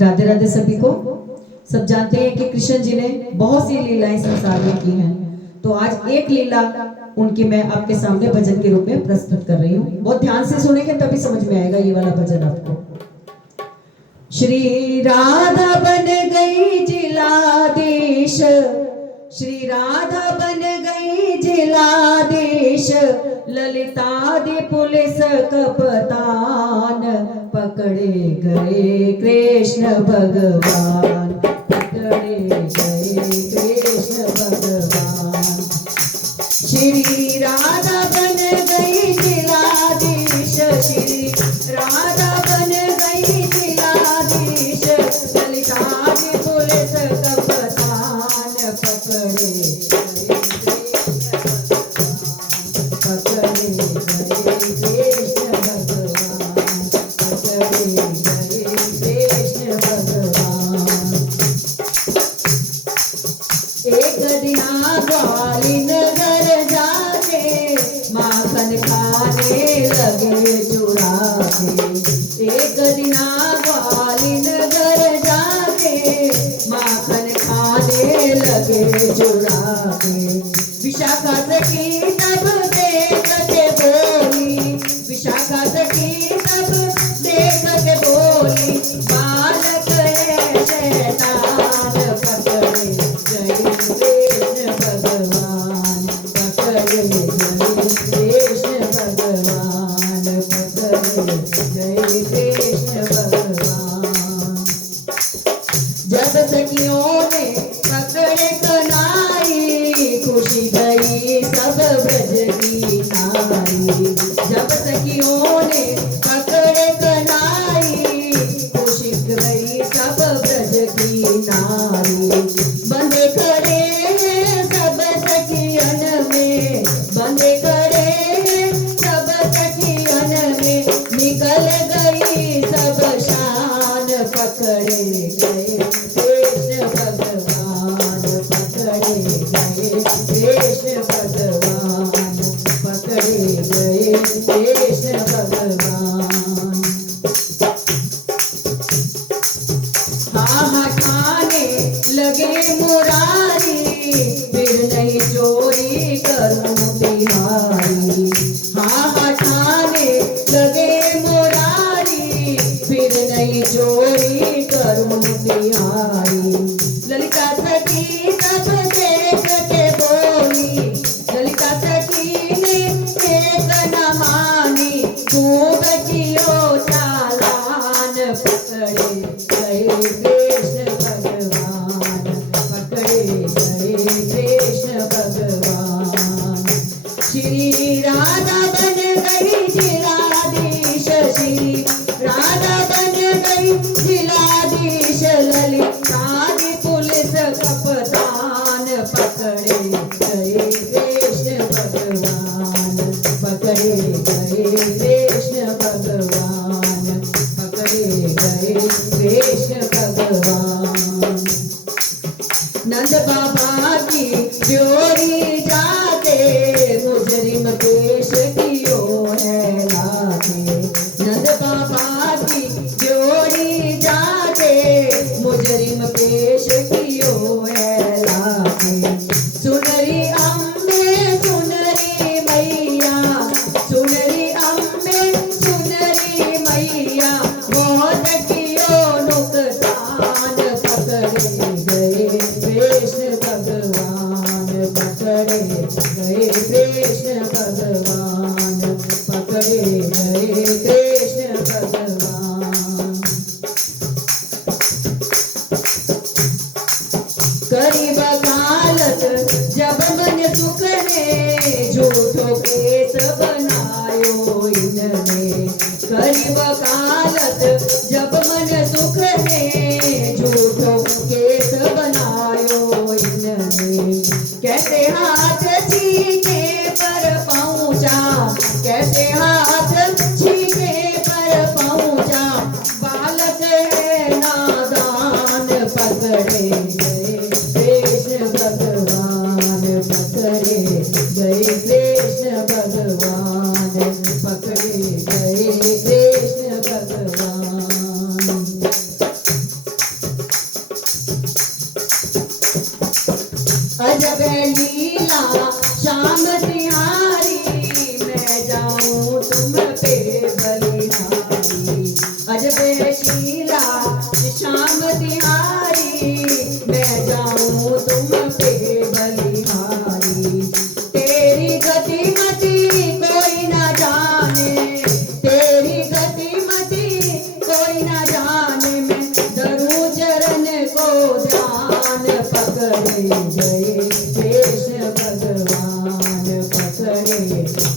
राधे राधे सभी को। सब जानते हैं कि कृष्ण जी ने बहुत सी लीलाएं संसार में की हैं, तो आज एक लीला उनकी मैं आपके सामने भजन के रूप में प्रस्तुत कर रही हूँ। बहुत ध्यान से सुनेंगे तभी समझ में आएगा ये वाला भजन आपको। श्री राधा बन गई जिलाधीश, श्री राधा बन गई जिलाधीश, ललितादि पुलिस कप्तान, पकड़े गए कृष्ण भगवान, पकड़े गए कृष्ण भगवान। श्री राधा बन गई जिलाधीश, श्री राधा बन गई जिलाधीश, ललितादि पुलिस कप्तान, पकड़े गए कृष्ण भगवान, पकड़े गए कृष्ण भगवान। एक दिना ग्वालिन घर जाके माखन खाने लगे चुरा के, एक दिना ग्वालिन घर जाके माखन खाने लगे चुरा के। विशाखा सखी तब देख के बोली, विशाखा सखी तब देख के बोली, बालक है शैतान, पकड़े गए कृष्ण भगवान, पकड़े गए कृष्ण भगवान, पकड़े गए कृष्ण भगवान। जब सखियों ने पकड़े कन्हई, खुशी गई सब ब्रज की नारी। जब सखियों ने पकड़े कन्हई, खुशी गई सब ब्रज की नारी। बंदे खड़े सब सखियन में, बंदे खड़े सब सखियन में, निकल गई सब शान, पकड़े गए कृष्ण भगवान, पकड़े गए कृष्ण भगवान, पकड़े गए कृष्ण भगवान। हाँ ठाने लगे मुरारी, फिर नहीं चोरी करूं तिहारी। हाँ ठाने लगे मुरारी, फिर नहीं चोरी करूं तिहारी। ललिता सखी तब देख के बोली, ललिता सखी ने एक न मानी, खूब कियो चालान, पकड़े गए कृष्ण भगवान, पकड़े गए कृष्ण भगवान। श्री राधा बन गई जिलाधीश, श्री राधा बन गई जिलाधीश, ललितादि पुलिस कप्तान, पकड़े गए कृष्ण भगवान, पकड़े गए कृष्ण भगवान, पकड़े गए कृष्ण भगवान। नंद बाबा की ड्योरी जाते, मुजरिम पेश कियो है लाके। नंद बाबा की ड्योरी जाते, मुजरिम पेश कियो है लाके। सुनरी अम्बे सुनरी मैया, सुनरी अम्बे सुनरी मैया, बहुत कियो नुकसान, पकड़े गए कृष्ण भगवान, पकड़े गए कृष्ण भगवान, पकड़े गए कृष्ण भगवान। करी वकालत जब मन सुख ने, झूठो केस बनायो इनने। करी वकालत जब मन सुख ने, झूठो केस बनायो इनने। कैसे हाथ छीके पर पहुंचा, कैसे हाथ छीके पर पहुंचा, बालक है नादान, पकड़े गए कृष्ण भगवान, पकड़े गए कृष्ण भगवान, पकड़े गए कृष्ण भगवान। श्याम तिहारी, मैं जाऊं तुम पे बलिहारी। अजबे शीला श्याम तिहारी, मैं जाऊं तुम पे बलिहारी। तेरी गतिमति कोई ना जाने, तेरी गतिमति कोई ना जाने, मैं धरू चरण को ध्यान पकड़े गए कृष्ण भगवान, पकड़े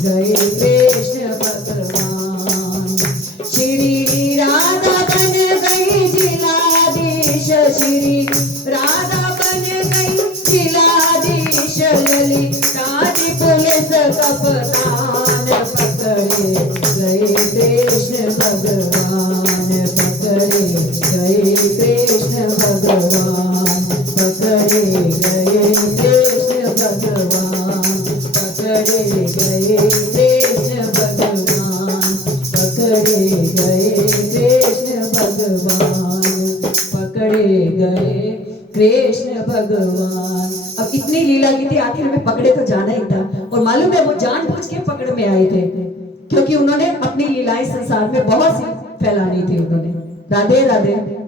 गए कृष्ण भगवान। श्री राधा बन गई जिलाधीश, श्री राधा बन गई जिलाधीश, ललिताजी पुलिस कप्तान, पकड़े गए कृष्ण भगवान, पकड़े गए कृष्ण भगवान, पकड़े गए कृष्ण भगवान, पकड़े गए कृष्ण भगवान, पकड़े गए कृष्ण भगवान, पकड़े गए कृष्ण भगवान। अब इतनी लीला की थी, आखिर में पकड़े तो जाना ही था। और मालूम है वो जानबूझ के पकड़ में आए थे, क्योंकि उन्होंने अपनी लीलाएं संसार में बहुत सी फैलानी थी उन्होंने। राधे राधे।